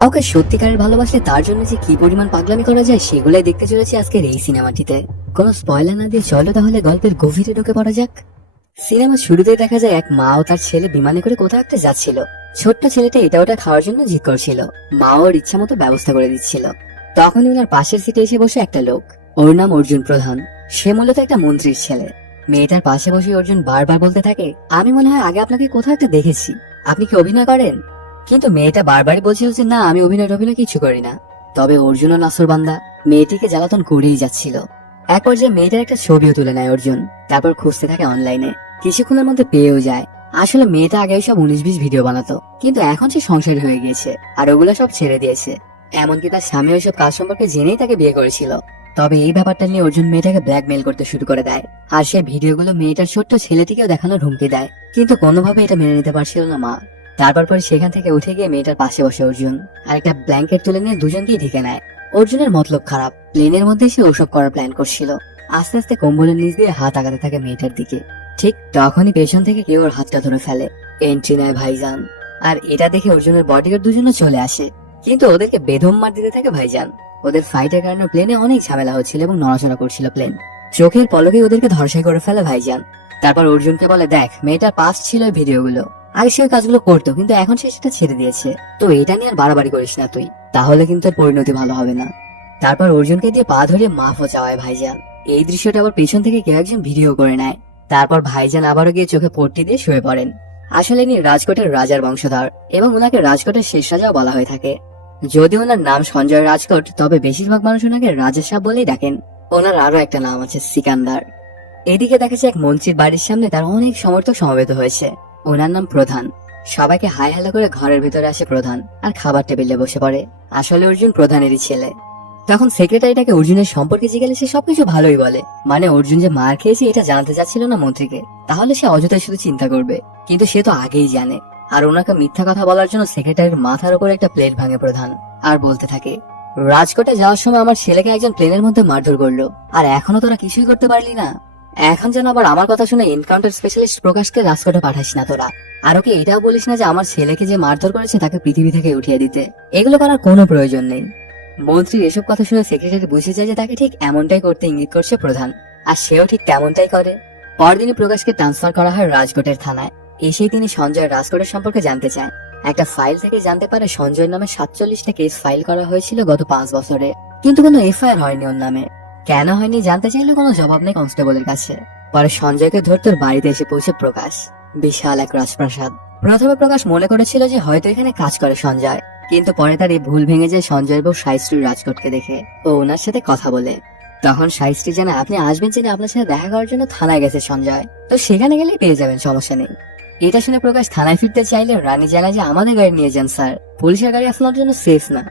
কাউকে সত্যিকারের ভালোবাসলে তার জন্য যে কি পরিমাণ পাগলামি করা যায় সেগুলাই দেখতে চলেছে আজকের এই সিনেমাটিতে। কোনো স্পয়লার না দিয়ে চলো তাহলে গল্পের গভীরে ঢুকে পড়া যাক। সিনেমা শুরুতে দেখা যায় এক মা ও তার ছেলে বিমানে করে কোথাও একটা যাচ্ছিল। ছোট্ট ছেলেটা এটা ওটা খাওয়ার জন্য জিদ করছিল, মা ওর ইচ্ছা মতো ব্যবস্থা করে দিচ্ছিল। তখনই ওনার পাশের সিটে এসে বসে একটা লোক, ওর নাম অর্জুন প্রধান। সে মূলত একটা মন্ত্রীর ছেলে। মেয়েটার পাশে বসে অর্জুন বারবার বলতে থাকে, আমি মনে হয় আগে আপনাকে কোথাও একটা দেখেছি, আপনি কি অভিনয় করেন? কিন্তু মেয়েটা বারবারই বলছিল যে না, আমি অভিনয় কিছু করি না। তবে অর্জুন ও নাসরবান্দা মেয়েটিকে জ্বালাতন করেই যাচ্ছিল। এক পর্যায়ে মেয়েটার একটা ছবিও তুলে নেয় অর্জুন, তারপর খুঁজতে থাকে অনলাইনে। কিছুক্ষণের মধ্যে পেয়েও যায়। আসলে মেয়েটা আগে সব 19-20 ভিডিও বানাতো, কিন্তু এখন সে সংসারী হয়ে গিয়েছে আর ওগুলো সব ছেড়ে দিয়েছে। এমনকি তার স্বামী ওইসব কাজ সম্পর্কে জেনেই তাকে বিয়ে করেছিল। তবে এই ব্যাপারটা নিয়ে অর্জুন মেয়েটাকে ব্ল্যাকমেইল করতে শুরু করে দেয়, আর সেই ভিডিওগুলো মেয়েটার ছোট্ট ছেলেটিকেও দেখানোর হুমকি দেয়। কিন্তু কোনোভাবে এটা মেনে নিতে পারছিল না মা। তারপর সেখান থেকে উঠে গিয়ে মেয়েটার পাশে বসে অর্জুন আর একটা ব্ল্যাঙ্কেট তুলে নিয়ে দুজনকেই ঢেকে নেয়। অর্জুনের মতলব খারাপ, প্লেনের মধ্যে সে ওসব করার প্ল্যান করছিল। আস্তে আস্তে কম্বলের নিচ দিয়ে হাত আগাতে থাকে মেয়েটার দিকে। ঠিক তখনই পেছন থেকে কেউ ওর হাতটা ধরে ফেলে। এন্ট্রি নেয় ভাইজান। আর এটা দেখে অর্জুনের বডিগার্ড দুজনও চলে আসে, কিন্তু ওদেরকে বেদম মার দিতে থাকে ভাইজান। ওদের ফাইটের কারণে প্লেনে অনেক ঝামেলা হচ্ছিল এবং নড়াচড়া করছিল প্লেন। চোখের পলকেই ওদেরকে ধর্ষাই করে ফেলে ভাইজান। তারপর অর্জুনকে বলে, দেখ মেয়েটার পাস্ট ছিল ওই ভিডিওগুলো, আগে সে কাজগুলো করতো, কিন্তু এখন সে সেটা ছেড়ে দিয়েছে। তো এটা নিয়ে আর বাড়াবাড়ি করিস না তুই, তাহলে কিন্তু এর পরিণতি ভালো হবে না। তারপর অর্জুনকে দিয়ে পা ধরিয়ে মাফও চাওয়ায় ভাইজান। এই দৃশ্যটা আবার পেছন থেকে কেউ একজন ভিডিও করে নেয়। তারপর ভাইজান আবারও গিয়ে চোখে পট্টি দিয়ে শুয়ে পড়েন। আসলে ইনি রাজকোটের রাজার বংশধর এবং ওনাকে রাজকোটের শেষ রাজাও বলা হয়ে থাকে। যদি ওনার নাম সঞ্জয় রাজকোট, তবে বেশিরভাগ মানুষ ওনাকে রাজা সাহেব বলেই ডাকেন। ওনার আরো একটা নাম আছে, সিকান্দার। এদিকে দেখা যায় এক মন্ত্রীর বাড়ির সামনে তার অনেক সমর্থক সমবেত হয়েছে। ওনার নাম প্রধান। সবাইকে হাই হ্যালো করে ঘরের ভিতরে আসে প্রধান আর খাবার টেবিলে বসে পড়ে। আসলে অর্জুন প্রধানেরই ছেলে। তখন সেক্রেটারিটাকে অর্জুনের সম্পর্কে জিজ্ঞেস, সে সবকিছু ভালোই বলে। মানে অর্জুন যে মার খেয়েছে এটা জানতে চাচ্ছিল না মন্ত্রীকে, তাহলে সে অযথাই শুধু চিন্তা করবে। কিন্তু সে তো আগেই জানে। আর ওনাকে মিথ্যা কথা বলার জন্য সেক্রেটারির মাথার উপর একটা প্লেট ভাঙে প্রধান আর বলতে থাকে, রাজকোটে যাওয়ার সময় আমার ছেলেকে একজন প্লেনের মধ্যে মারধর করলো, আর এখনো তোরা কিছুই করতে পারলি না। এখন যেন আবার আমার কথা শুনে এনকাউন্টার স্পেশালিস্ট প্রকাশকে রাজকোটে পাঠাইস না তোরা। আর ওকে এটাও বলিস না যে আমার ছেলেকে যে মারধর করেছে তাকে পৃথিবী থেকে উঠিয়ে দিতে। এগুলো করার কোনো প্রয়োজন নেই। মন্ত্রী এসব কথা শুনে সেক্রেটারি বুঝে যায় যে তাকে ঠিক এমনটাই করতে ইঙ্গিত করছে প্রধান, আর সেও ঠিক তেমনটাই করে। পরদিনই প্রকাশকে ট্রান্সফার করা হয় রাজকোটের থানায়। এসেই তিনি সঞ্জয় রাজকোটের সম্পর্কে জানতে চান। একটা ফাইল থেকে জানতে পারে সঞ্জয়ের নামে 47টা কেস ফাইল করা হয়েছিল গত 5 বছরে, কিন্তু কোনো এফআইআর হয়নি ওর নামে। কেন হয়নি জানতে চাইলে কোনো জবাব নেই কনস্টেবলের কাছে। পরে সঞ্জয়কে ধরতে ওর বাড়িতে এসে পৌঁছে প্রকাশ। বিশাল এক রাজপ্রাসাদ। প্রথমে প্রকাশ মনে করেছিল যে হয়তো এখানে কাজ করে সঞ্জয়, কিন্তু পরে তার এই ভুল ভেঙে যায় সঞ্জয়ের বউ সাইশ্রী রাজকোটকে দেখে ও ওনার সাথে কথা বলে। তখন সাইশ্রী জানে আপনি আসবেন জেনে আপনার সাথে দেখা করার জন্য থানায় গেছে সঞ্জয়, তো সেখানে গেলেই পেয়ে যাবেন, সমস্যা নেই। এটা শুনে প্রকাশ থানায় ফিরতে চাইলে রানী জানায় যে আমাদের গাড়ি নিয়ে যান স্যার, পুলিশের গাড়ি আপনার জন্য সেফ না।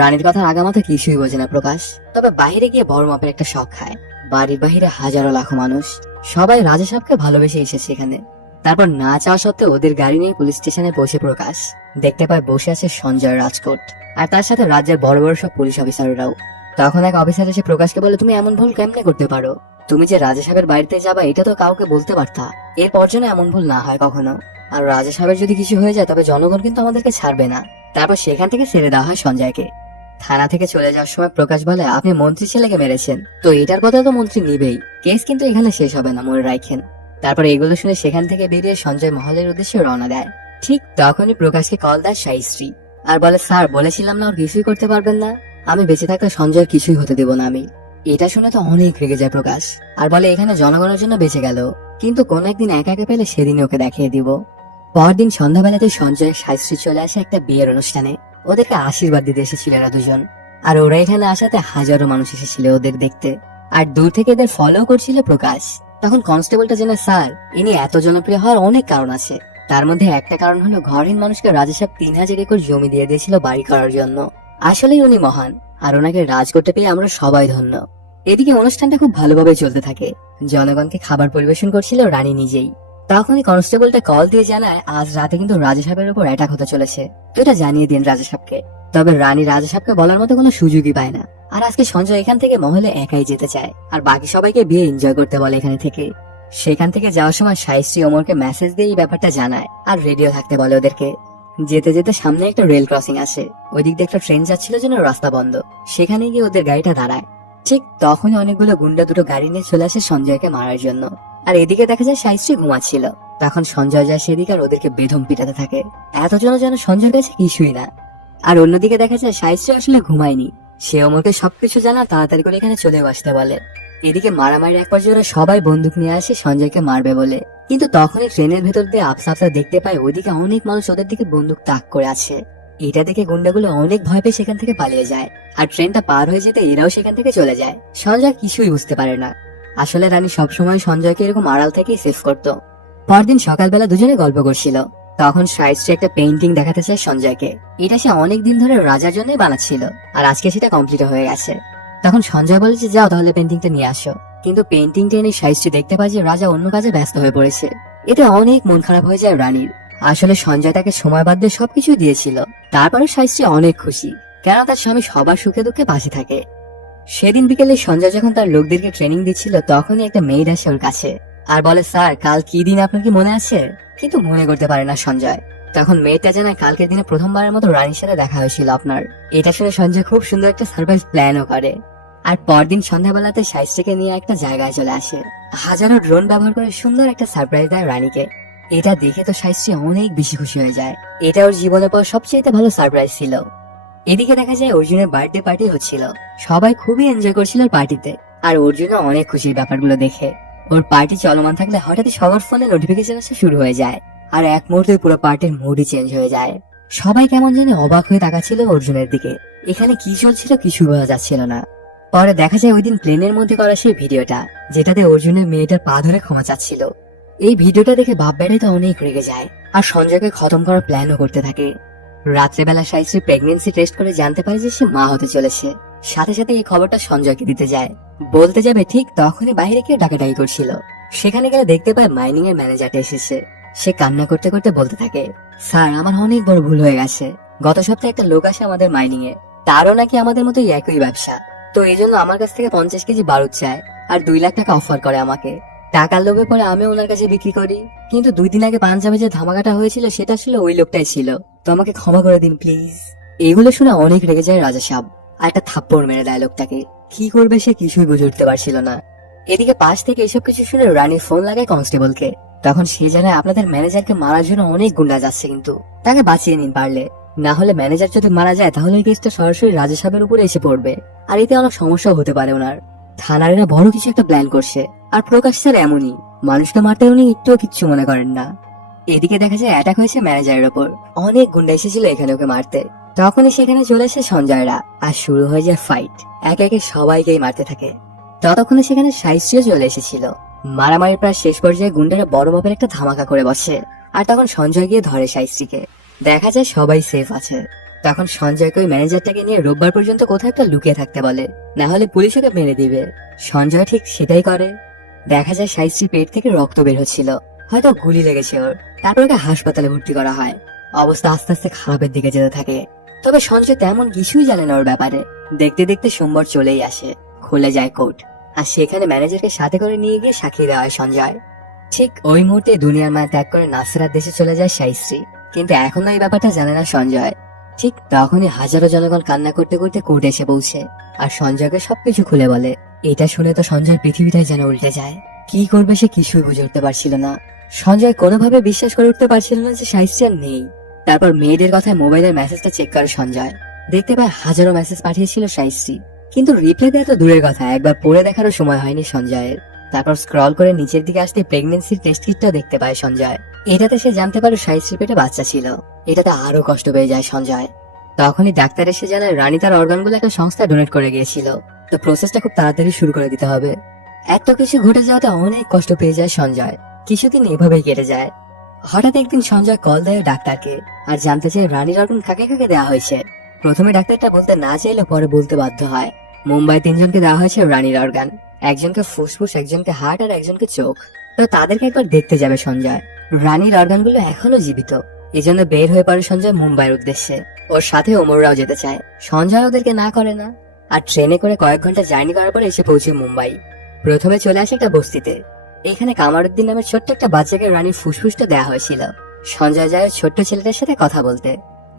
রানীর কথা আগামাথা কিছুই বোঝে না প্রকাশ। তবে বাইরে গিয়ে বড় মাপের একটা শখ খায়। বাড়ির বাহিরে হাজারো লাখো মানুষ, সবাই রাজা সাহেবকে ভালোবেসে এসেছে এখানে। তারপর না চাওয়া সত্ত্বেও ওদের গাড়ি নিয়ে পুলিশ স্টেশনে বসে প্রকাশ দেখতে পায় বসে আছে সঞ্জয় রাজকোট আর তার সাথে রাজ্যের বড় বড় সব পুলিশ অফিসাররাও। তখন এক অফিসার এসে প্রকাশকে বলে, তুমি এমন ভুল কেমনে করতে পারো? তুমি যে রাজা সাহেবের বাড়িতে যাবা এটা তো কাউকে বলতে পারতা, এরপর যেন এমন ভুল না হয় কখনো। আর রাজা সাহেবের যদি কিছু হয়ে যায় তবে জনগণ কিন্তু আমাদেরকে ছাড়বে না। তারপর সেখান থেকে ছেড়ে দেওয়া হয় সঞ্জয়কে। থানা থেকে চলে যাওয়ার সময় প্রকাশ বলে, আপনি মন্ত্রী ছেলেকে মেরেছেন, তো এটার কথা তো মন্ত্রী নিবেই, কেস কিন্তু এখানে শেষ হবে না, মনে রাখেন। তারপর এগুলো শুনে সেখান থেকে বেরিয়ে সঞ্জয় মহলের উদ্দেশ্যে রওনা দেয়। ঠিক তখনই প্রকাশকে কল দেয় সাইশ্রী আর বলে, স্যার বলেছিলাম না ওর কিছুই করতে পারবেন না, আমি বেঁচে থাকলে সঞ্জয় কিছুই হতে দেব না আমি। এটা শুনে তো অনেক রেগে যায় প্রকাশ আর বলে, এখানে জনগণের জন্য বেঁচে গেল, কিন্তু কোন একদিন একা একা পেলে সেদিনই ওকে দেখিয়ে দিব। পরদিন সন্ধ্যাবেলাতে সঞ্জয় সাইশ্রী চলে আসে একটা বিয়ের অনুষ্ঠানে। ওদেরকে আশীর্বাদ দিতে এসেছিল এরা দুজন, আর ওরা এখানে আসাতে হাজারো মানুষ এসেছিল ওদের দেখতে, আর দূর থেকে এদের ফলো করছিল প্রকাশ। তখন কনস্টেবলটা জেনে, স্যার ইনি এত জনপ্রিয় হওয়ার অনেক কারণ আছে, তার মধ্যে একটা কারণ হলো ঘরহীন মানুষকে রাজা সাহেব 3000 একর জমি দিয়ে দিয়েছিল বাড়ি করার জন্য। আসলেই উনি মহান, আর ওনাকে রাজকোটে পেয়ে আমরা সবাই ধন্য। এদিকে অনুষ্ঠানটা খুব ভালোভাবে চলতে থাকে। জনগণকে খাবার পরিবেশন করছিল রানী নিজেই। তখনই কনস্টেবলটা কল দিয়ে জানায় আজ রাতে কিন্তু রাজা সাহেবের উপর অ্যাটাক হতে চলেছে, তো এটা জানিয়ে দিন রাজা সাহেবকে। তবে রানী রাজা সাহেবকে বলার মতো কোনো সুযোগই পায় না। আর আজকে সঞ্জয় এখান থেকে মহলে একাই যেতে চায় আর বাকি সবাইকে বিয়ে এনজয় করতে বলে এখানে থেকে। সেখান থেকে যাওয়ার সময় সাইশ্রী ওমরকে মেসেজ দিয়ে এই ব্যাপারটা জানায় আর রেডিও থাকতে বলে ওদেরকে। যেতে যেতে সামনে একটা রেল ক্রসিং আসে। ওই দিক দিয়ে একটা ট্রেন যাচ্ছিল যেন রাস্তা বন্ধ। সেখানে গিয়ে ওদের গাড়িটা দাঁড়ায়। ঠিক তখনই অনেকগুলো গুন্ডা দুটো গাড়ি নিয়ে চলে আসে সঞ্জয়কে মারার জন্য। আর এদিকে দেখা যায় সাইশ্রী ঘুমাচ্ছিল। তখন সঞ্জয় যায় সেদিকে আর ওদেরকে বেদম পিটাতে থাকে। এতজন যেন সঞ্জয়ের কাছে কিছুই না। আর অন্যদিকে দেখা যায় সাইশ্রী আসলে ঘুমায়নি। সে ওমরকে সবকিছু জানা তাড়াতাড়ি করে এখানে চলে আসতে বলে। এদিকে মারামারি এক পর্যায়ে ওরা সবাই বন্দুক নিয়ে আসে সঞ্জয়কে মারবে বলে। কিন্তু তখনই ট্রেনের ভেতর দিয়ে আফসা দেখতে পায় ওইদিকে অনেক মানুষ ওদের দিকে বন্দুক তাক করে আছে। এটা দেখে গুন্ডাগুলো অনেক ভয় পেয়ে সেখান থেকে পালিয়ে যায়। আর ট্রেনটা পার হয়ে যেতে এরাও সেখান থেকে চলে যায়। সঞ্জয় কিছুই বুঝতে পারে না। আসলে রানী সবসময় সঞ্জয়কে এরকম আড়াল থেকেই সেভ করতো। পরদিন সকালবেলা দুজনে গল্প করছিল। তখন সাইশ্রী একটা পেইন্টিং দেখাতে চায় সঞ্জয়কে। এটা সে অনেকদিন ধরে রাজার জন্যই বানাচ্ছিল, আর আজকে সেটা কমপ্লিট হয়ে গেছে। তখন সঞ্জয় বলে যে যাও তাহলে পেইন্টিংটা নিয়ে আসো। কিন্তু পেইন্টিংটা এনে সাইশ্রী দেখতে পায় যে রাজা অন্য কাজে ব্যস্ত হয়ে পড়েছে। এতে অনেক মন খারাপ হয়ে যায় রানীর। আসলে সঞ্জয় তাকে সময় বাদ দিয়ে সবকিছু দিয়েছিল। তারপরে সাইশ্রী অনেক খুশি, কেন তার স্বামী সবার সুখে দুঃখে পাশে থাকে। সেদিন বিকেলে সঞ্জয় যখন তার লোকদেরকে ট্রেনিং দিচ্ছিল তখনই একটা মেয়েড আসে ওর কাছে আর বলে, স্যার কাল কি দিন আপনার কি মনে আছে? কিন্তু মনে করতে পারে না সঞ্জয়। তখন মেয়েটা জানায় কালকের দিনে প্রথমবারের মতো রানীর সাথে দেখা হয়েছিল আপনার। এটা শুনে সঞ্জয় খুব সুন্দর একটা সারপ্রাইজ প্ল্যানও করে। আর পরদিন সন্ধ্যাবেলাতে সাইশ্রীকে নিয়ে একটা জায়গায় চলে আসে। হাজারো ড্রোন ব্যবহার করে সুন্দর একটা সারপ্রাইজ দেয় রানীকে। এটা দেখে তো সাইশ্রী অনেক বেশি খুশি হয়ে যায়। এটা ওর জীবনের পর সবচেয়ে ভালো সারপ্রাইজ ছিল। এদিকে দেখা যায় অর্জুনের বার্থডে পার্টি হচ্ছিল। সবাই খুবই এনজয় করছিল পার্টিতে। আর অর্জুনও অনেক খুশির ব্যাপারগুলো দেখে। ওর পার্টি চলমান থাকলে হঠাৎই সবার ফোনে নোটিফিকেশন আসা শুরু হয়ে যায়। আর এক মুহূর্তে পুরো পার্টির মুডই চেঞ্জ হয়ে যায়। সবাই কেমন জানি অবাক হয়ে তাকাচ্ছিল অর্জুনের দিকে। এখানে কি চলছিল কিছু বোঝা যাচ্ছিল না। পরে দেখা যায় ওই দিন প্লেনের মধ্যে করা সেই ভিডিওটা, যেটাতে অর্জুনের মেয়েটার পা ধরে ক্ষমা চাচ্ছিল। এই ভিডিওটা দেখে বাপ বেড়াইতে অনেক রেগে যায় আর সঞ্জয়কে খতম করার প্ল্যানও করতে থাকে। রাত্রেবেলা সাইশ্রী প্রেগনেন্সি টেস্ট করে জানতে পারে যে সে মা হতে চলেছে। সাথে সাথে এই খবরটা সঞ্জয়কে দিতে যায়। বলতে যাবে ঠিক তখনই বাইরে কেউ ডাকাডাকি করছিল। সেখানে গেলে দেখতে পায় মাইনিং এর ম্যানেজারটা এসেছে। সে কান্না করতে করতে বলতে থাকে, স্যার আমার অনেক বড় ভুল হয়ে গেছে। গত সপ্তাহে একটা লোক আসে আমাদের মাইনিং এ। তারও নাকি আমাদের মতোই একই ব্যবসা। তো এই জন্য আমার কাছ থেকে 50 কেজি বারুদ চায় আর 2 লাখ টাকা অফার করে আমাকে। টাকার লোভে পরে আমি ওনার কাছে বিক্রি করি। কিন্তু 2 দিন আগে পাঞ্জাবে যে ধামাকাটা হয়েছিল সেটা আসলে ওই লোকটাই ছিল। তো আমাকে ক্ষমা করে দিন প্লিজ। এগুলো শুনে অনেক রেগে যায় রাজা সাহেব আর একটা থাপ্পড় মেরে দেয় লোকটাকে। কি করবে সে কিছুই বুঝে উঠতে পারছিল না। এদিকে পাশ থেকে এসব কিছু শুনে রানী ফোন লাগায় কনস্টেবলকে। তখন সে জানায় আপনাদের ম্যানেজারকে মারার জন্য অনেক গুন্ডা যাচ্ছে, কিন্তু তাকে বাঁচিয়ে নিন পারলে। না হলে ম্যানেজার যদি মারা যায় তাহলে এই কেসটা সরাসরি রাজা সাহেবের উপরে এসে পড়বে আর এতে অনেক সমস্যা হতে পারে ওনার। থানার এরা বড় কিছু একটা প্ল্যান করছে আর প্রকাশ স্যার এমনই, মানুষকে মারতে উনি একটুও কিচ্ছু মনে করেন না। এদিকে দেখা যায় অ্যাটাক হয়েছে ম্যানেজারের ওপর। অনেক গুন্ডা এসেছিল এখানে ওকে মারতে। তখনই সেখানে চলে আসে সঞ্জয়রা আর শুরু হয়ে যায় ফাইট। একে একে সবাইকেই মারতে থাকে। ততক্ষণে সেখানে সাইশ্রীও চলে এসেছিল। মারামারির প্রায় শেষ পর্যায়ে গুন্ডারা বড় মাপের একটা ধামাকা করে বসে। আর তখন সঞ্জয় গিয়ে ধরে সাইশ্রীকে। দেখা যায় সবাই সেফ আছে। তখন সঞ্জয়কে ওই ম্যানেজারটাকে নিয়ে রোববার পর্যন্ত কোথাও একটা লুকিয়ে থাকতে বলে, না হলে পুলিশ ওকে মেরে দিবে। সঞ্জয় ঠিক সেটাই করে। দেখা যায় সাইশ্রী পেট থেকে রক্ত বের হচ্ছিল, হয়তো গুলি লেগেছে ওর। তারপর ওকে হাসপাতালে ভর্তি করা হয়। অবস্থা আস্তে আস্তে খারাপের দিকে যেতে থাকে। তবে সঞ্জয় তেমন কিছুই জানে না ওর ব্যাপারে। দেখতে দেখতে সোমবার চলেই আসে। খুলে যায় কোর্ট আর সেখানে ম্যানেজারকে সাথে করে নিয়ে গিয়ে সাক্ষী দেওয়া হয় সঞ্জয়। ঠিক ওই মুহূর্তে দুনিয়ার মায়া ত্যাগ করে নাসরাত দেশে চলে যায় সাইশ্রী। কিন্তু এখনো এই ব্যাপারটা জানে না সঞ্জয়। ঠিক তখনই হাজারো জনগণ কান্না করতে করতে কোর্টে এসে পৌঁছে আর সঞ্জয়কে সবকিছু খুলে বলে। এটা শুনে তো সঞ্জয়ের পৃথিবীটাই যেন উল্টে যায়। কি করবে সে কিছুই বুঝে উঠতে পারছিল না। সঞ্জয় কোনোভাবে বিশ্বাস করে উঠতে পারছিল না যে সাইশ্রী আর নেই। তারপর মেয়েদের কথায় মোবাইলের মেসেজটা চেক করে সঞ্জয় দেখতে পায় হাজারো মেসেজ পাঠিয়েছিল সাইশ্রী, কিন্তু রিপ্লাই দেওয়া তো দূরের কথা, একবার পড়ে দেখারও সময় হয়নি সঞ্জয়ের। তারপর স্ক্রল করে নিচের দিকে আসতে প্রেগনেন্সির টেস্ট কিটটা দেখতে পায় সঞ্জয়। এটাতে সে জানতে পারে সাইশ্রীর পেটে বাচ্চা ছিল। এটাতে আরো কষ্ট পেয়ে যায় সঞ্জয়। তখনই ডাক্তার এসে জানায় রানী তার অর্গানগুলো একটা সংস্থা ডোনেট করে গিয়েছিল। তো প্রসেসটা খুব তাড়াতাড়ি শুরু করে দিতে হবে। এত কিছু ঘটে যাওয়াতে অনেক কষ্ট পেয়ে যায় সঞ্জয়। কিছুদিন এভাবেই কেটে যায়। হঠাৎ একদিন সঞ্জয় কল দেয় ডাক্তারকে আর জানতে চায় রানীর অর্গান কাকে কাকে দেওয়া হয়েছে। প্রথমে ডাক্তারটা বলতে না চাইলে পরে বলতে বাধ্য হয়। মুম্বাই 3 জনকে দেওয়া হয়েছে রানীর অর্গান। একজনকে ফুসফুস, একজনকে হার্ট আর একজনকে চোখ। তো তাদেরকে একবার দেখতে যাবে সঞ্জয়। রানীর অর্গানগুলো এখনো জীবিত। এজন্য বের হয়ে পড়ে সঞ্জয় মুম্বাইয়ের উদ্দেশ্যে। ওর সাথে ওমররাও যেতে চায়। সঞ্জয় ওদেরকে না করে না আর ট্রেনে করে কয়েক ঘন্টা জার্নি করার পর এসে পৌঁছে মুম্বাই। প্রথমে চলে আসে একটা বস্তিতে। এখানে কামারুদ্দিন নামের ছোট্ট একটা বাচ্চাকে রানীর ফুসফুসটা দেওয়া হয়েছিল। সঞ্জয় যায় ওই ছোট্ট ছেলেটার সাথে কথা বলতে।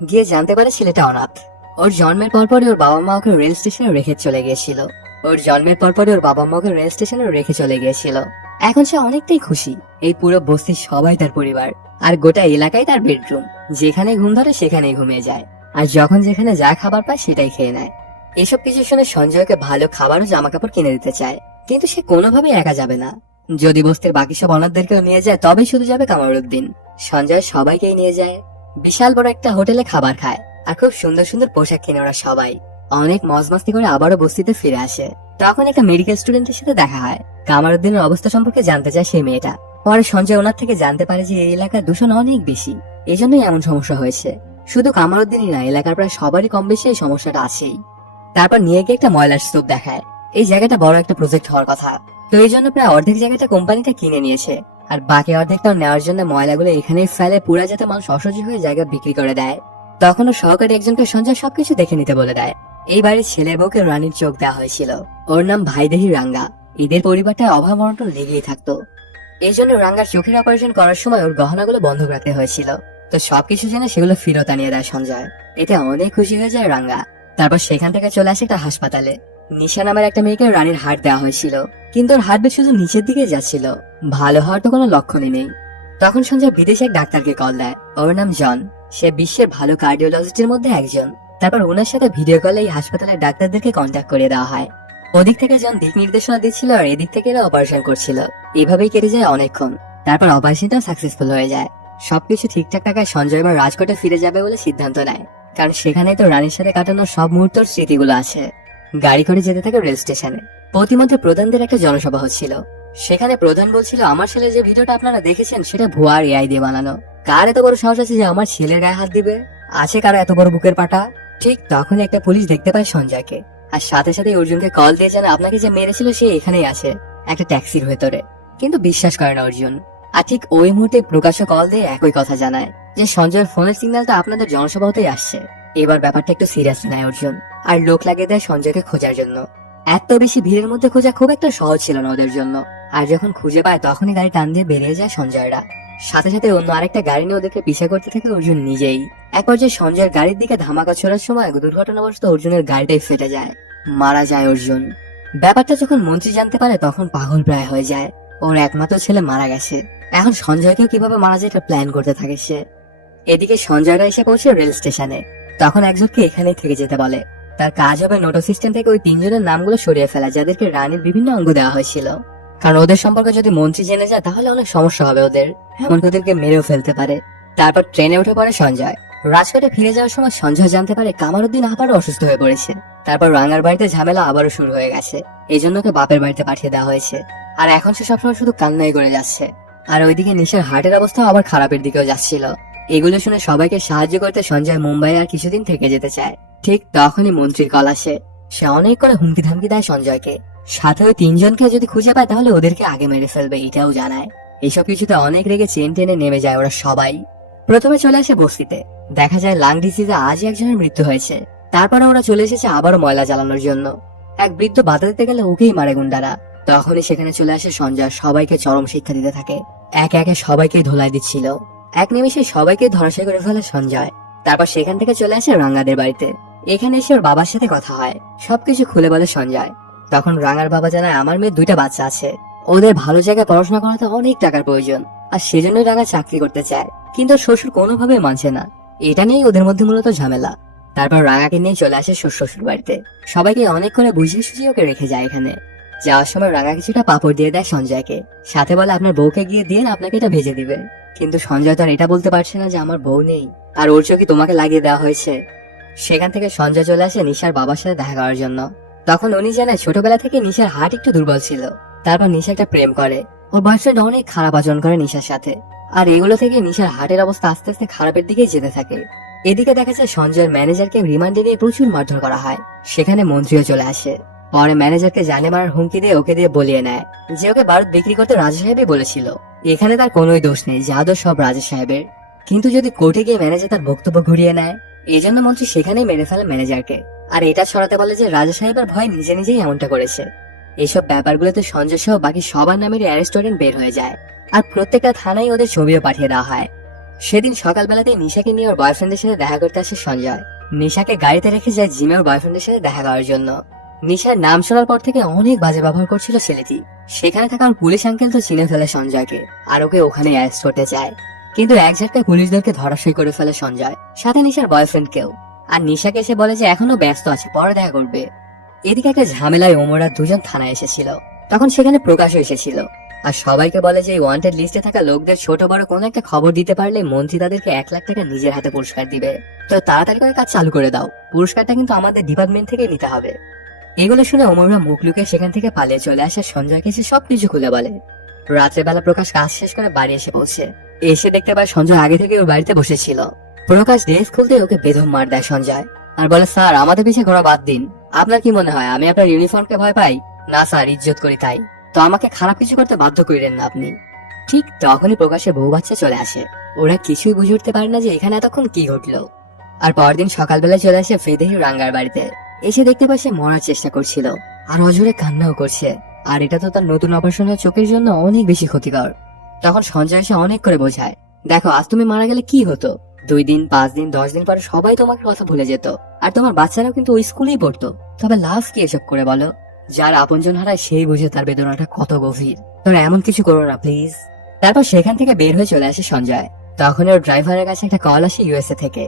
গিয়ে জানতে পারে ছেলেটা অনাথ। ওর জন্মের পরপরই ওর বাবা মা ওকে রেল স্টেশনে রেখে চলে গিয়েছিল। এখন সে অনেকটাই খুশি। এই পুরো বস্তির সবাই তার পরিবার, আর গোটা এলাকায় তার বেডরুম। যেখানে ঘুম ধরে সেখানেই ঘুমিয়ে যায়, আর যখন যেখানে যা খাবার পায় সেটাই খেয়ে নেয়। এসব কিছু শুনে সঞ্জয়কে ভালো খাবার ও জামা কাপড় কিনে দিতে চায়, কিন্তু সে কোনোভাবেই একা যাবে না। যদি বস্তির বাকি সব অনাথদেরকেও নিয়ে যায় তবেই শুধু যাবে কামারুদ্দিন। সঞ্জয় সবাইকেই নিয়ে যায়। বিশাল বড় একটা হোটেলে খাবার খায়, আর খুব সুন্দর সুন্দর পোশাক কিনে ওরা সবাই। অনেক মজ মাস্তি করে আবারও বস্তিতে ফিরে আসে। তখন একটা মেডিকেল স্টুডেন্টের সাথে দেখা হয়। কামারুদ্দিনের অবস্থা সম্পর্কে জানতে চায় সেই মেয়েটা। পরে সঞ্জয় ওনার থেকে জানতে পারে যে এই এলাকার দূষণ অনেক বেশি, এজন্যই এমন সমস্যা হয়েছে। শুধু কামারুদ্দিনই না, এলাকার প্রায় সবারই কম বেশি এই সমস্যাটা আছেই। তারপর নিয়ে গিয়ে একটা ময়লার স্তূপ দেখায়। এই জায়গাটা বড় একটা প্রজেক্ট হওয়ার কথা, তো এই জন্য প্রায় অর্ধেক জায়গাটা কোম্পানিটা কিনে নিয়েছে, আর বাকি অর্ধেকটাও নেওয়ার জন্য ময়লাগুলো এখানেই ফেলে পুরা যাতে মানুষ অসহ্য হয়ে জায়গা বিক্রি করে দেয়। তখন ও সহকারী একজনকে সঞ্জয় সবকিছু দেখে নিতে বলে দেয়। এই বাড়ির ছেলের বউকে রানীর চোখ দেওয়া হয়েছিল। ওর নাম ভাইদেহি রাঙ্গা। এদের পরিবারটায় অভাব অনটন লেগেই থাকতো। এই জন্য রাঙ্গার চোখের অপারেশন করার সময় ওর গহনাগুলো বন্ধক রাখতে হয়েছিল। তো সবকিছু জেনে সেগুলো ফেরত আনিয়ে দেয় সঞ্জয়। এতে অনেক খুশি হয়ে যায় রাঙ্গা। তারপর সেখান থেকে চলে আসে একটা হাসপাতালে। নিশা নামের একটা মেয়েকে রানীর হার্ট দেওয়া হয়েছিল, কিন্তু ওর হার্টবিট শুধু নিচের দিকে যাচ্ছিল, ভালো হওয়ার তো কোনো লক্ষণই নেই। তখন সঞ্জয় বিদেশে এক ডাক্তারকে কল দেয়। ওর নাম জন। সে বিশ্বের ভালো কার্ডিওলজিস্টের মধ্যে একজন। তারপর ওনার সাথে ভিডিও কলে এই হাসপাতালের ডাক্তারদেরকে কন্ট্যাক্ট করে দেওয়া হয়। ওদিক থেকে জন দিক নির্দেশনা দিচ্ছিল, আর এদিক থেকে এরা অপারেশন করছিল। এভাবেই কেটে যায় অনেকক্ষণ। তারপর অপারেশনটাও সাকসেসফুল হয়ে যায়। সবকিছু ঠিকঠাক থাকায় সঞ্জয় এবার রাজকোটে ফিরে যাবে বলে সিদ্ধান্ত নেয়, কারণ সেখানেই তো রানীর সাথে কাটানোর সব মুহূর্তের স্মৃতিগুলো আছে। গাড়ি করে যেতে থাকে রেল স্টেশনে। প্রতিমধ্যে প্রধানদের একটা জনসভা হচ্ছিল। সেখানে প্রধান বলছিল, আমার ছেলের যে ভিডিওটা আপনারা দেখেছেন সেটা ভুয়া আর এআই দিয়ে বানানো। কার এত বড় সাহস আছে যে আমার ছেলের গায়ে হাত দিবে? আছে কারো এত বড় বুকের পাটা? ঠিক তখন একটা পুলিশ দেখতে পায় সঞ্জয়কে, আর সাথে সাথে অর্জুনকে কল দিয়ে জানে আপনাকে যে মেরেছিল সে এখানেই আছে, একটা ট্যাক্সির ভেতরে। কিন্তু বিশ্বাস করে না অর্জুন। আর ঠিক ওই মুহূর্তে প্রকাশ্য কল দিয়ে একই কথা জানায় যে সঞ্জয়ের ফোনের সিগন্যালটা আপনাদের জনসভা হতেই আসছে। এবার ব্যাপারটা একটু সিরিয়াস নেয় অর্জুন, আর লোক লাগিয়ে দেয় সঞ্জয়কে খোঁজার জন্য। এত বেশি ভিড়ের মধ্যে খোঁজা খুব একটা সহজ ছিল না ওদের জন্য। আর যখন খুঁজে পায় তখনই গাড়ি টান দিয়ে বেরিয়ে যায় সঞ্জয়রা। সাথে সাথে অন্য আরেকটা গাড়ি নিয়ে ওদেরকে পিছা করতে থাকে অর্জুন নিজেই। এক পর্যায়ে সঞ্জয়ের গাড়ির দিকে ধামাকা ছোড়ার সময় দুর্ঘটনাবশত অর্জুনের গাড়িটাই ফেটে যায়, মারা যায় অর্জুন। ব্যাপারটা যখন মন্ত্রী জানতে পারে তখন পাগল প্রায় হয়ে যায়। ওর একমাত্র ছেলে মারা গেছে, এখন সঞ্জয়কেও কিভাবে মারা যায় এটা প্ল্যান করতে থাকে সে। এদিকে সঞ্জয়রা এসে পৌঁছে রেল স্টেশনে। তখন একজনকে এখানেই থেকে যেতে বলে। তার কাজ হবে নোটো সিস্টেম থেকে ওই তিনজনের নামগুলো সরিয়ে ফেলা যাদেরকে রানীর বিভিন্ন অঙ্গ দেওয়া হয়েছিল, কারণ ওদের সম্পর্কে যদি মন্ত্রী জেনে যায় তাহলে অনেক সমস্যা হবে ওদের, এমনকি ওদেরকে মেরেও ফেলতে পারে। তারপর ট্রেনে উঠে পড়ে সঞ্জয়। রাজকোটে ফিরে যাওয়ার সময় সঞ্জয় জানতে পারে কামারুদ্দিন আবারও অসুস্থ হয়ে পড়েছে। তারপর রাঙ্গার বাড়িতে ঝামেলা আবারও শুরু হয়ে গেছে, এই জন্য ওকে বাপের বাড়িতে পাঠিয়ে দেওয়া হয়েছে। আর এখন সে সবসময় শুধু কান্নাই করে যাচ্ছে। আর ওইদিকে নিশার হার্টের অবস্থা আবার খারাপের দিকেও যাচ্ছিল। এগুলো শুনে সবাইকে সাহায্য করতে সঞ্জয় মুম্বাই আর কিছুদিন থেকে যেতে চায়। ঠিক তখনই মন্ত্রীর কল আসে। সে অনেক করে হুমকি ধামকি দেয় সঞ্জয়কে, সাথে ওই তিনজনকে যদি খুঁজে পায় তাহলে ওদেরকে আগে মেরে ফেলবে এটাও জানায়। এইসব কিছুতে অনেক রেগে চেন টেনে নেমে যায় ওরা সবাই। প্রথমে চলে আসে বস্তিতে। দেখা যায় লাং ডিজিজে আজই একজনের মৃত্যু হয়েছে। তারপরে ওরা চলে এসেছে আবারও ময়লা জ্বালানোর জন্য। এক বৃদ্ধ বাধা দিতে গেলে ওকেই মারে গুন্ডারা। তখনই সেখানে চলে আসে সঞ্জয়, সবাইকে চরম শিক্ষা দিতে থাকে। একে একে সবাইকে ধোলাই দিচ্ছিল। এক নিমিষে সবাইকে ধরাশায়ী করে ফেলে সঞ্জয়। তারপর সেখান থেকে চলে আসে রাঙ্গাদের বাড়িতে। এখানে এসে ওর বাবার সাথে কথা হয়, সবকিছু খুলে বলে সঞ্জয়। তখন রাঙ্গার বাবা জানায় আমার মেয়ের 2টা বাচ্চা আছে, ওদের ভালো জায়গায় পড়াশোনা করাতে অনেক টাকার প্রয়োজন, আর সেজন্যই রাঙ্গা চাকরি করতে চায়, কিন্তু শ্বশুর কোনোভাবে মানছে না। এটা নিয়েই ওদের মধ্যে মূলত ঝামেলা। তারপর রাঙ্গাকে নিয়ে চলে আসে শ্বশুর বাড়িতে। সবাইকে অনেক করে বুঝিয়ে সুঝিয়ে ওকে রেখে যায় এখানে। যাওয়ার সময় রাঙ্গা কিছুটা পাপড় দিয়ে দেয় সঞ্জয়কে, সাথে বলে আপনার বউকে গিয়ে দিন, আপনাকে এটা ভেজে দিবে। কিন্তু সঞ্জয় তো আর এটা বলতে পারছে না যে আমার বউ নেই, আর ওর চোখে তোমাকে লাগিয়ে দেওয়া হয়েছে। সেখান থেকে সঞ্জয় চলে আসে নিশার বাবার সাথে দেখা করার জন্য। তখন উনি জানায় ছোটবেলা থেকে নিশার হার্ট একটু দুর্বল ছিল। তারপর নিশা একটা প্রেম করে, ওর বয়ফ্রেন্ড অনেক খারাপ আচরণ করে নিশার সাথে, আর এগুলো থেকে নিশার হার্টের অবস্থা আস্তে আস্তে খারাপের দিকেই যেতে থাকে। এদিকে দেখা যায় সঞ্জয়ের ম্যানেজারকে রিমান্ডে নিয়ে প্রচুর মারধর করা হয়। সেখানে মন্ত্রীও চলে আসে। পরে ম্যানেজারকে জানে মারার হুমকি দিয়ে ওকে দিয়ে বলিয়ে নেয় যে ওকে বারুদ বিক্রি করতে রাজা সাহেবই বলেছিল। এখানে তার কোনোই দোষ নেই, যা দোষ সব রাজা সাহেবের। কিন্তু যদি কোর্টে গিয়ে ম্যানেজার তার বক্তব্য ঘুরিয়ে নেয়, এই জন্য মন্ত্রী সেখানেই মেরে ফেলে ম্যানেজারকে। আর এটা ছড়াতে বলে যে রাজা সাহেবের ভয় নিজে নিজেই এমনটা করেছে। এইসব ব্যাপারগুলোতে সঞ্জয় সহ বাকি সবার নামের অ্যারেস্ট ওয়ারেন্ট বের হয়ে যায়, আর প্রত্যেকটা থানায় ওদের ছবিও পাঠিয়ে দেওয়া হয়। সেদিন সকালবেলাতেই নিশাকে নিয়ে ওর বয়ফ্রেন্ডের সাথে দেখা করতে আসে সঞ্জয়। নিশাকে গাড়িতে রেখে যায় জিমে ওর বয়ফ্রেন্ডের সাথে দেখা করার জন্য। নিশার নাম শোনার পর থেকে অনেক বাজে ব্যবহার করছিল ছেলেটি। সেখানে থাকা ওর পুলিশ আঙ্কেল তো চিনে ফেলে সঞ্জয়কে, আর ওকে ওখানে অ্যারেস্ট করতে চায়। কিন্তু এক ঝটকায় পুলিশদেরকে ধরাশায়ী করে ফেলে সঞ্জয়, সাথে নিশার বয়ফ্রেন্ডকেও। আর নিশাকে এসে বলে যে এখনো ব্যস্ত আছে, পরে দেখা করবে। এদিকে একটা ঝামেলায় ওমর আর দুজন থানায় এসেছিল। তখন সেখানে প্রকাশও এসেছিল, আর সবাইকে বলে যে এই ওয়ান্টেড লিস্টে থাকা লোকদের ছোট বড় কোনো একটা খবর দিতে পারলে মন্ত্রী তাদেরকে 1 লাখ টাকা নিজের হাতে পুরস্কার দিবে। তো তাড়াতাড়ি করে কাজ চালু করে দাও, পুরস্কারটা কিন্তু আমাদের ডিপার্টমেন্ট থেকে নিতে হবে। এগুলো শুনে অমররা মুখ লুকিয়ে সেখান থেকে পালিয়ে চলে আসে। সঞ্জয়কে এসে সবকিছু খুলে বলে। রাত্রেবেলা প্রকাশ কাজ শেষ করে বাড়ি এসে পৌঁছে। এসে দেখতে পায় সঞ্জয় আগে থেকে ওর বাড়িতে বসেছিল। প্রকাশ ড্রেস খুলতে ওকে বেদম মার দেয় সঞ্জয়, আর বলে স্যার আমাদের পিছিয়ে ঘোরা বাদ দিন। আপনার কি মনে হয় আমি আপনার ইউনিফর্মকে ভয় পাই? না স্যার, ইজ্জত করি তাই। তো আমাকে খারাপ কিছু করতে বাধ্য করিলেন না আপনি। ঠিক তখনই প্রকাশের বউ বাচ্চা চলে আসে। ওরা কিছুই বুঝে উঠতে পারে না যে এখানে এতক্ষণ কি ঘটলো। আর পরদিন সকালবেলায় চলে আসে ফেদেহি রাঙ্গার বাড়িতে। এসে দেখতে পায় সে মরার চেষ্টা করছিল, আর অজরে কান্নাও করছে। আর এটা তো তার নতুন অপারেশন হওয়া চোখের জন্য অনেক বেশি ক্ষতিকর। তখন সঞ্জয় এসে অনেক করে বোঝায়, দেখো আজ তুমি মারা গেলে কি হতো, 2 দিন 5 দিন 10 দিন পরে সবাই তোমাকে কথা ভুলে যেত, আর তোমার বাচ্চারাও কিন্তু ওই স্কুলেই পড়তো। তবে লাভ কি এসব করে বলো? যার আপনজন হারায় সেই বুঝে তার বেদনাটা কত গভীর। তোমরা এমন কিছু করো না প্লিজ। তারপর সেখান থেকে বের হয়ে চলে আসে সঞ্জয়। তখন ওর ড্রাইভারের কাছে একটা কল আসে ইউএসএ থেকে।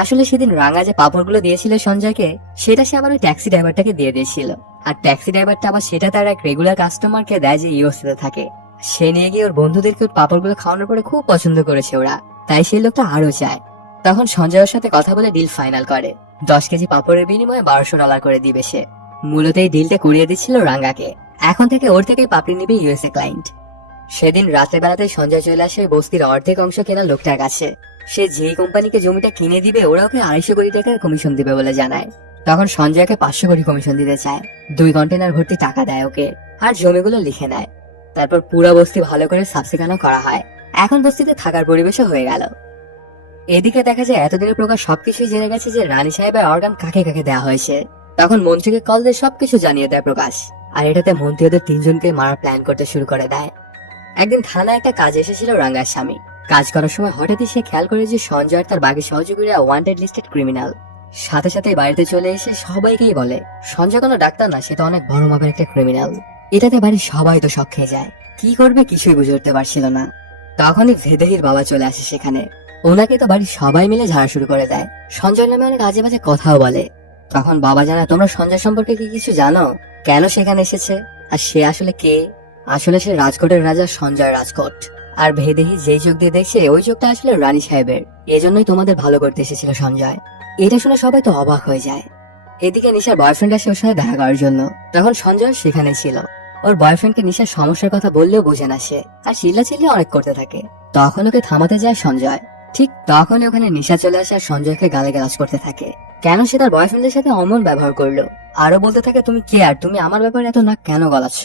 আসলে সেদিন রাঙা যে পাপড়গুলো দিয়েছিল সঞ্জয়কে, সেটা সে আবার ওই ট্যাক্সি ড্রাইভারটাকে দিয়ে দিয়েছিল। আর ট্যাক্সি ড্রাইভারটা আবার সেটা তার এক রেগুলার কাস্টমারকে দেয় যে ইউএসএ তে থাকে। সে নিয়ে গিয়ে ওর বন্ধুদেরকে ওর পাপড়গুলো খাওয়ানোর পরে খুব পছন্দ করেছে ওরা, তাই সেই লোকটা আরো চায়। তখন সঞ্জয়ের সাথে কথা বলে ডিল ফাইনাল করে। 10 কেজি পাপড়ের বিনিময়ে $1200 করে দিবে সে। মূলত এই ডিলটা করিয়ে দিচ্ছিল রাঙ্গাকে। এখন থেকে ওর থেকেই পাপড়ি নিবে ইউএসএ ক্লায়েন্ট। সেদিন রাতের বেলাতে সঞ্জয় চলে আসে বস্তির অর্ধেক অংশ কেনা লোকটার কাছে। সে যে কোম্পানিকে জমিটা কিনে দিবে ওরা ওকে 250 কোটি টাকার কমিশন দিবে বলে জানায়। তখন সঞ্জয়কে 500 কোটি কমিশন দিতে চায়। 2 কন্টেনার ভর্তি টাকা দেয় ওকে, আর জমিগুলো লিখে নেয়। তারপর পুরো বস্তি ভালো করে সাবসিকানো করা হয়। এখন বস্তিতে থাকার পরিবেশও হয়ে গেল। এদিকে দেখা যায় এতদিনের প্রকাশ সবকিছুই জেনে গেছে যে রানী সাহেবের অর্গান কাকে কাকে দেওয়া হয়েছে। তখন মন্ত্রীকে কল দিয়ে সবকিছু জানিয়ে দেয় প্রকাশ। আর এটাতে মন্ত্রী ওদের 3জনকে মারার প্ল্যান করতে শুরু করে দেয়। একদিন থানায় একটা কাজ এসেছিল রাঙ্গার স্বামী। কাজ করার সময় হঠাৎই সে খেয়াল করে যে সঞ্জয় আর তার বাকি সহযোগীরা ওয়ান্টেড লিস্টেড ক্রিমিনাল। সাথে সাথে বাড়িতে চলে এসে সবাইকেই বলে সঞ্জয় কোনো ডাক্তার না, সে তো অনেক বড় মাপের একটা ক্রিমিনাল। এটাতে বাড়ির সবাই তো শক খেয়ে যায়, কি করবে কিছুই বুঝে উঠতে পারছিল না। তখনই ভেদেহির বাবা চলে আসে সেখানে। ওনাকে তো বাড়ির সবাই মিলে ঝাড়া শুরু করে দেয়। সঞ্জয় নামে অনেক আজে বাজে কথাও বলে। তখন বাবা জানায়, তোমরা সঞ্জয় সম্পর্কে কি কিছু জানো? কেন সেখানে এসেছে, আর সে আসলে কে? আসলে সে রাজকোটের রাজা সঞ্জয় রাজকোট। আর ভেদেহি যেই চোখ দিয়ে দেখছে ওই চোখটা আসলে রানী সাহেবের। এজন্যই তোমাদের ভালো করতে এসেছিল সঞ্জয়। এটা শুনে সবাই তো অবাক হয়ে যায়। এদিকে নিশার বয়ফ্রেন্ড আসে ওর সাথে দেখা করার জন্য। তখন সঞ্জয় সেখানে ছিল। ওর বয়ফ্রেন্ডকে নিশার সমস্যার কথা বললেও বোঝে না সে, আর চিল্লাচিল্লি অনেক করতে থাকে। তখন ওকে থামাতে যায় সঞ্জয়। ঠিক তখনই ওখানে নিশা চলে আসে আর সঞ্জয়কে গালাগালাজ করতে থাকে। কেন সে তার বয়ফ্রেন্ডের সাথে অমন ব্যবহার করলো। আরো বলতে থাকে, তুমি কে আর তুমি আমার ব্যাপারে এত নাক কেন গলাচ্ছ?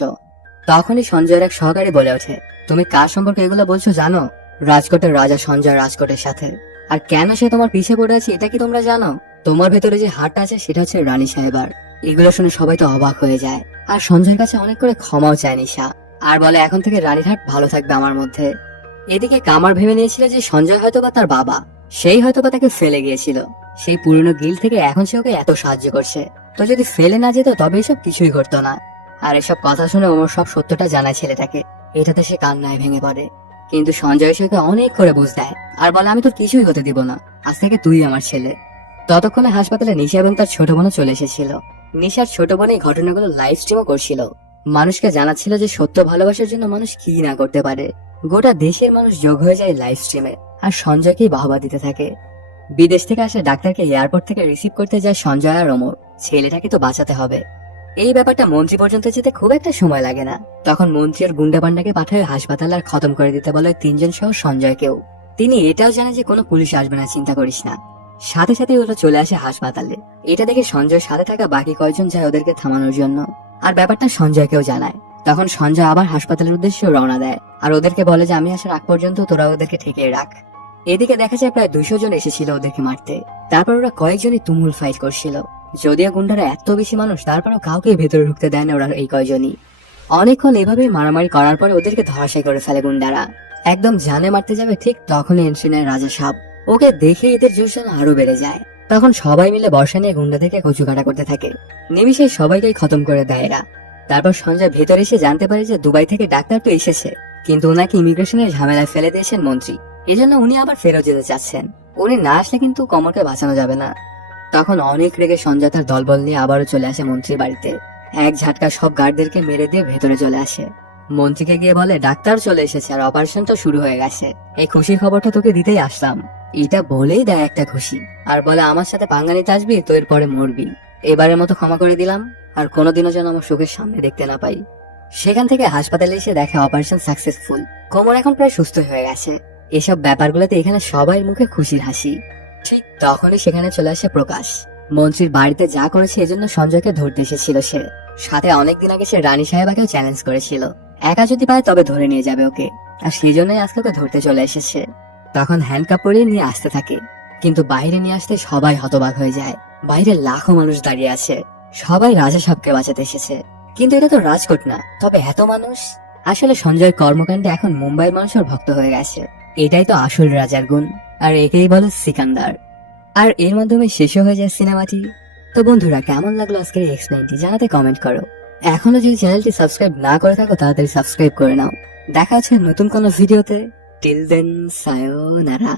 তখনই সঞ্জয়ের এক সহকারী বলে ওঠে, তুমি কার সম্পর্কে এগুলো বলছো জানো? রাজকোটের রাজা সঞ্জয় রাজকোটের সাথে। আর কেন সে তোমার পিছে পড়ে আছে এটা কি তোমরা জানো? তোমার ভেতরে যে হাড়টা আছে সেটা হচ্ছে রানী সাহেবার। এগুলো শুনে সবাই তো অবাক হয়ে যায়। আর সঞ্জয়ের কাছে অনেক করে ক্ষমাও চায় নিশা, আর বলে এখন থেকে রানীর হাট ভালো থাকবে আমার মধ্যে। এদিকে কামার ভেবে নিয়েছিল যে সঞ্জয় হয়তোবা তার বাবা, সেই হয়তোবা তাকে ফেলে গিয়েছিল। সেই পুরনো গিল থেকে এখন সে ওকে এত সাহায্য করছে, তো যদি ফেলে না যেত তবে এসব কিছুই ঘটতো না। আর এসব কথা শুনে ওমর সব সত্যটা জানায় ছেলেটাকে। এটাতে সে কান্নায় ভেঙে পড়ে। কিন্তু সঞ্জয় সেকে অনেক করে বুঝ দেয়, আর বলে আমি তোর কিছুই হতে দিব না, আজ থেকে তুই আমার ছেলে। ততক্ষণে হাসপাতালে নিশা এবং তার ছোট বোনও চলে এসেছিল। নিশার ছোট বোন এই ঘটনাগুলো লাইভ স্ট্রিমও করছিল, মানুষকে জানাচ্ছিল যে সত্য ভালোবাসার জন্য মানুষ কি না করতে পারে। গোটা দেশের মানুষ যোগ হয়ে যায় লাইভ স্ট্রিমে, আর সঞ্জয়কেই বাহবা দিতে থাকে। বিদেশ থেকে আসা ডাক্তারকে এয়ারপোর্ট থেকে রিসিভ করতে যায় সঞ্জয় আর ওমর। ছেলেটাকে তো বাঁচাতে হবে। এই ব্যাপারটা মন্ত্রী পর্যন্ত যেতে খুব একটা সময় লাগে না। তখন মন্ত্রী আর গুন্ডা পান্ডাকে পাঠায় হাসপাতাল আর খতম করে দিতে বলে 3জন সহ সঞ্জয়কেও। তিনি এটাও জানে যে কোনো পুলিশ আসবে না, চিন্তা করিস না। সাথে সাথে ওরা চলে আসে হাসপাতালে। এটা দেখে সঞ্জয় সাথে থাকা বাকি কয়েকজন যায় ওদেরকে থামানোর জন্য, আর ব্যাপারটা সঞ্জয়কেও জানায়। তখন সঞ্জয় আবার হাসপাতালের উদ্দেশ্যে রওনা দেয়, আর ওদেরকে বলে যে আমি আসার আগ পর্যন্ত তোরা ওদেরকে ঠেকিয়ে রাখ। এদিকে দেখা যায় প্রায় 200 জন এসেছিল ওদেরকে মারতে। তারপর ওরা কয়েকজনই তুমুল ফাইট করছিল। যদিও গুন্ডারা এত বেশি মানুষ, তারপরও কাউকে ভেতরে ঢুকতে দেয় না ওরা এই কয়জনই। অনেকক্ষণ এভাবে মারামারি করার পরে ওদেরকে ধরাশায়ী করে ফেলে গুন্ডারা। একদম জানে মারতে যাবে, ঠিক তখনই এন্ট্রি নেয় রাজা সাহেব। ওকে দেখে এদের জোশ যেন আরো বেড়ে যায়। তখন সবাই মিলে বর্ষা নিয়ে গুন্ডা থেকে কচু কাটা করতে থাকে। নিমিষে সবাইকেই খতম করে দেয় এরা। তারপর সঞ্জয় ভেতরে এসে জানতে পারে যে দুবাই থেকে ডাক্তার তো এসেছে, কিন্তু ওনাকে ইমিগ্রেশনের ঝামেলায় ফেলে দিয়েছেন মন্ত্রী। এজন্য উনি আবার ফেরত যেতে চাচ্ছেন। উনি না আসলে কিন্তু কমরকে বাঁচানো যাবে না। তখন অনেক রেগে সঞ্জয় তার দলবল নিয়ে আবারও চলে আসে মন্ত্রীর বাড়িতে। এক ঝাটকা সব গার্ডদেরকে মেরে দিয়ে ভেতরে চলে আসে। মন্ত্রীকে গিয়ে বলে, ডাক্তার চলে এসেছে আর অপারেশন তো শুরু হয়ে গেছে। এই খুশির খবরটা তোকে দিতেই আসলাম। এটা বলেই দেয় একটা খুশি, আর বলে, আমার সাথে পাঙ্গা নিতে আসবি তো এরপরে মরবি। এবারের মতো ক্ষমা করে দিলাম, আর কোনোদিনও যেন আমার চোখের সামনে দেখতে না পাই। সেখান থেকে হাসপাতালে এসে দেখে অপারেশন সাকসেসফুল। কোমর এখন প্রায় সুস্থ হয়ে গেছে। এসব ব্যাপারগুলোতে এখানে সবাই মুখে খুশির হাসি। ঠিক তখনই সেখানে চলে আসে প্রকাশ। মন্ত্রীর বাড়িতে যা করেছে এজন্য সঞ্জয়কে ধরতে এসেছিল সে। সাথে অনেকদিন আগে সে রানী সাহেবাকেও চ্যালেঞ্জ করেছিল, একা যদি পায় তবে ধরে নিয়ে যাবে ওকে, আর সেই জন্যই আজকে ওকে ধরতে চলে এসেছে। তখন হ্যান্ডকাপ পরিয়ে নিয়ে আসতে থাকে, কিন্তু বাইরে নিয়ে আসতে সবাই হতবাক হয়ে যায়। বাইরে লাখো মানুষ দাঁড়িয়ে আছে, সবাই রাজা সাহেবকে বাঁচাতে এসেছে। কিন্তু এটা তো রাজকোট না, তবে এত মানুষ। আসলে সঞ্জয় কর্মকাণ্ডে এখন মুম্বাইয়ের মানুষের ভক্ত হয়ে গেছে। এটাই তো আসল রাজার গুণ, আর একেই বলে সিকান্দার। আর এর মাধ্যমে শেষ হয়ে যায় সিনেমাটি। তো বন্ধুরা, কেমন লাগলো আজকের এই এক্সপ্লেনটি জানাতে কমেন্ট করো। এখনো যদি চ্যানেলটি সাবস্ক্রাইব না করে থাকো তাড়াতাড়ি সাবস্ক্রাইব করে নাও। দেখা হচ্ছে নতুন কোনো ভিডিওতে। Till then, সায়োনারা।